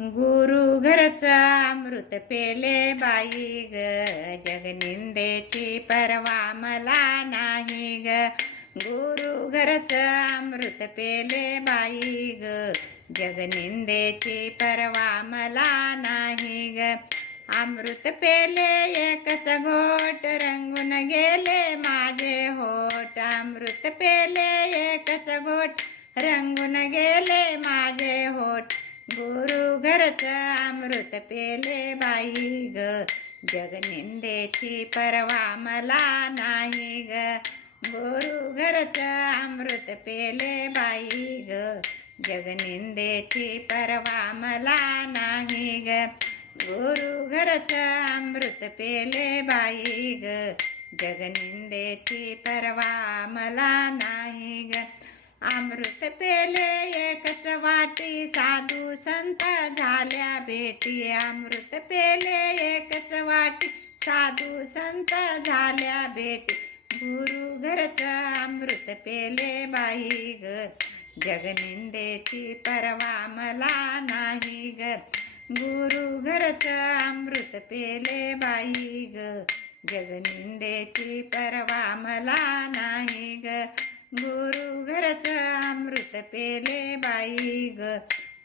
गुरु घरचा अमृत पेले बाई ग. जगनिंदेची परवा मला नाही ग. गुरु घरचं अमृत पेले बाई ग. जगनिंदेची परवा मला नाही ग. अमृत पेले एकच घोट रंगून गेले माझे होट. अमृत पेले एकच घोट रंगून गेले माझे होट. गुरु घरचं अमृत पेले बाई ग. जगनिंदेची परवा मला नाही ग. गुरु घरचं अमृत पेले बाई ग. जगनिंदेची परवा मला नाही ग. गुरु घरचं अमृत पेले बाई ग. जगनिंदेची परवा मला नाही ग. अमृत पेले एक वाटी साधू संत झाल्या भेटी. अमृत पेले एकच वाटी. साधू संत झाल्या भेटी. गुरु घरच अमृत पेले बाई ग. जगनिंदेची परवा मला नाही ग. गुरु घरच अमृत पेले बाई ग. जगनिंदेची परवा मला नाही गुरु घरचं अमृत पेले बाई ग.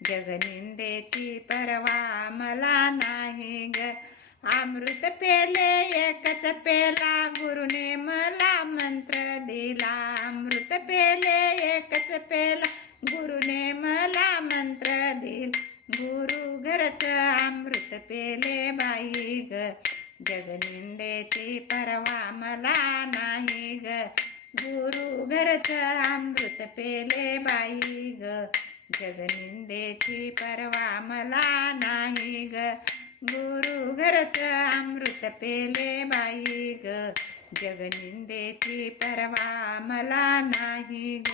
जगनिंदेची परवा मला नाही ग. अमृत पेले एकच पेला. गुरुने मला मंत्र दिला. अमृत पेले एकच पेला. गुरुने मला मंत्र दिला. गुरु घरचं अमृत पेले बाई ग. जगनिंदेची परवा मला नाही गुरु घरचं अमृत पेले बाई ग. जगनिंदेची परवा मला नाही ग. गुरु घरचं अमृत पेले बाई ग. जगनिंदेची परवा मला नाही ग.